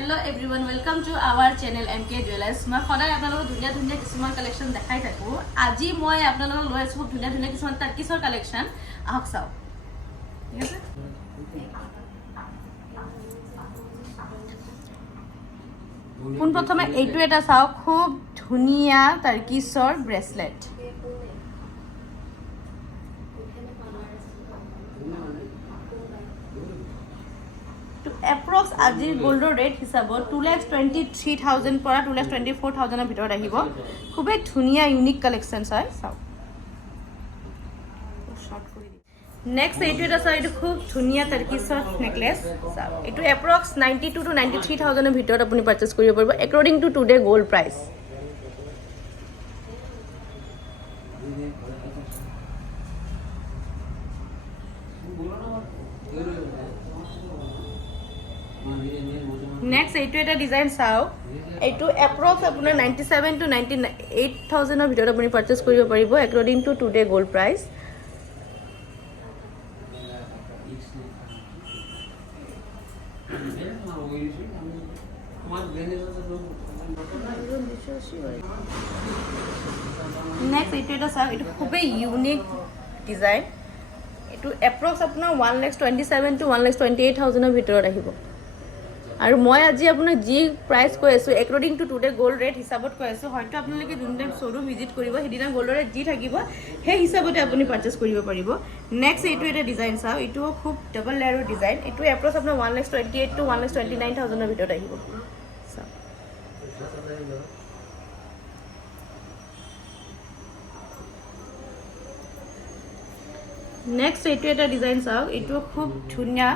Hello' everyone welcome to our channel M K jewellers মই সদায় আপোনালোকক ধুনীয়া ধুনীয়া কিছুমান কালেকশ্যন দেখাই থাকোঁ। আজি মই আপোনালোকক লৈ আছোঁ খুব ধুনীয়া ধুনীয়া কিছুমান টাৰ্কিছৰ কালেকশ্যন আহক চাওঁ ঠিক আছে? পোনপ্ৰথমে এইটো এটা চাওক। খুব ধুনীয়া টাৰ্কিছৰ ব্ৰেচলেট এপ্ৰক্স আজিৰ গ'ল্ডৰ ৰেট হিচাপত two lakhs twenty three thousand পৰা টু লেক্স টুৱেণ্টি ফ'ৰ থাউজেণ্ডৰ ভিতৰত আহিব। খুবেই ধুনীয়া ইউনিক কালেকশ্যন হয়, চাওক। নেক্সট এইটো এটা চাওক, এইটো খুব ধুনীয়া টাৰ্কিছৰ নেকলেছ চাওক। এইটো approx ninety two to ninety three থাউজেণ্ডৰ ভিতৰত আপুনি পাৰ্চেছ কৰিব পাৰিব। According to today gold price next এইটো এটা ডিজাইন চাওক এইটো এপ্ৰক্স আপোনাৰ ninety seven to ninety eight থাউজেণ্ডৰ ভিতৰত আপুনি পাৰ্চেছ কৰিব পাৰিব। According today gold price next এইটো এটা চাওক এইটো খুবেই ইউনিক ডিজাইন এইটো এপ্ৰক্স আপোনাৰ one lakhs twenty seven to one lakhs twenty eight থাউজেণ্ডৰ ভিতৰত আহিব। আৰু মই আজি আপোনাক যি প্ৰাইচ কৈ আছোঁ according to today gold rate হিচাপত কৈ আছোঁ, হয়তো আপোনালোকে যোনদিনা শ্ব'ৰুম ভিজিট কৰিব, সেইদিনা গ'ল্ডৰ ৰেট যি থাকিব, সেই হিচাপতে আপুনি পাৰ্চেছ কৰিব পাৰিব। নেক্সট এইটো এটা ডিজাইন চাওক এইটোও খুব ডাবল লেয়াৰৰ ডিজাইন এইটো এপ্ৰক্স আপোনাৰ one lakhs twenty eight to one lakhs twenty nine থাউজেণ্ডৰ ভিতৰত আহিব। চাওক নেক্সট এইটো এটা ডিজাইন চাওক এইটো খুব ধুনীয়া।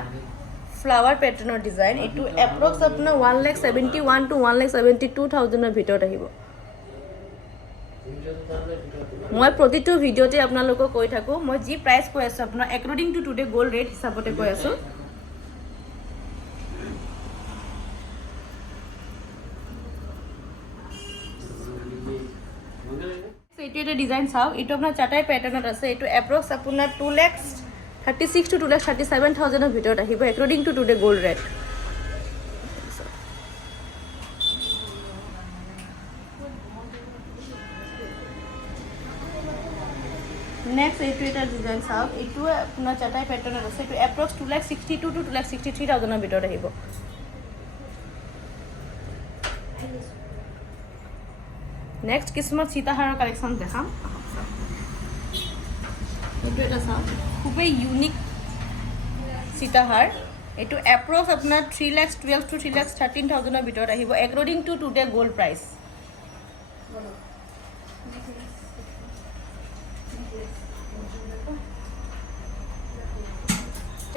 ফ্লাৱাৰ পেটাৰ্ণৰ ডিজাইন এইটো এপ্ৰক্স আপোনাৰ one lakh seventy one to one lakh seventy two থাউজেণ্ডৰ ভিতৰত আহিব। মই প্ৰতিটো ভিডিঅ'তে আপোনালোকক কৈ থাকোঁ, মই যি প্ৰাইচ কৈ আছোঁ, আপোনাৰ according to today gold rate হিচাপতে কৈ আছোঁ। এইটো এটা ডিজাইন চাওক, এইটো আপোনাৰ চাটাই পেটাৰ্ণত আছে, এইটো এপ্ৰক্স আপোনাৰ two lakhs thirty six to two lakhs thirty seven থাউজেণ্ডৰ ভিতৰত আহিব according to today gold rate next এইটো এটা ডিজাইন চাওক এইটো আপোনাৰ চাটাই পেটাৰ্ণত আছে। এইটো approx two lakhs sixty two to two lakhs sixty three থাউজেণ্ডৰ ভিতৰত আহিব। নেক্সট কিছুমান সীতাহাৰৰ কালেকশ্যন দেখাম। এইটো এটা চাওক খুবেই ইউনিক সীতাহাৰ এইটো এপ্ৰক্স আপোনাৰ three lakhs twelve to three lakhs thirteen থাউজেণ্ডৰ ভিতৰত আহিব। According to today gold price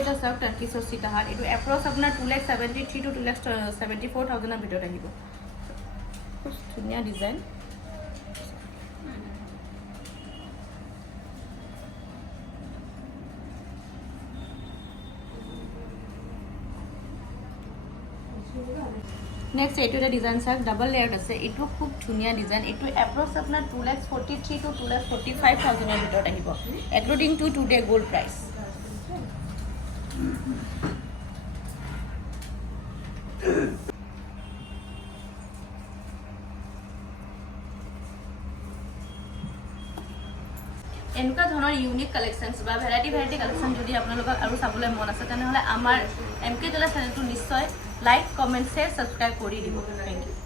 এটা চাওক টাৰ্কিছৰ সীতাহাৰ। এইটো এপ্ৰক্স আপোনাৰ two lakhs seventy three to two lakhs seventy four থাউজেণ্ডৰ ভিতৰত আহিব। খুব ধুনীয়া ডিজাইন নেক্সট এইটো এটা ডিজাইন চাওক ডাবল লেয়াৰত আছে এইটো খুব ধুনীয়া ডিজাইন এইটো এপ্ৰক্স আপোনাৰ two lakhs forty three to two lakhs forty five থাউজেণ্ডৰ ভিতৰত আহিব according to today gold price এনেকুৱা ধৰণৰ ইউনিক কালেকশ্যনছ বা ভেৰাইটি ভেৰাইটি কালেকশ্যন যদি আপোনালোকক আৰু চাবলৈ মন আছে তেনেহ'লে আমাৰ এম কে জলা চেনেলটো নিশ্চয় লাইক কমেণ্ট শ্বেয়াৰ ছাবস্ক্ৰাইব কৰি দিব। Thank you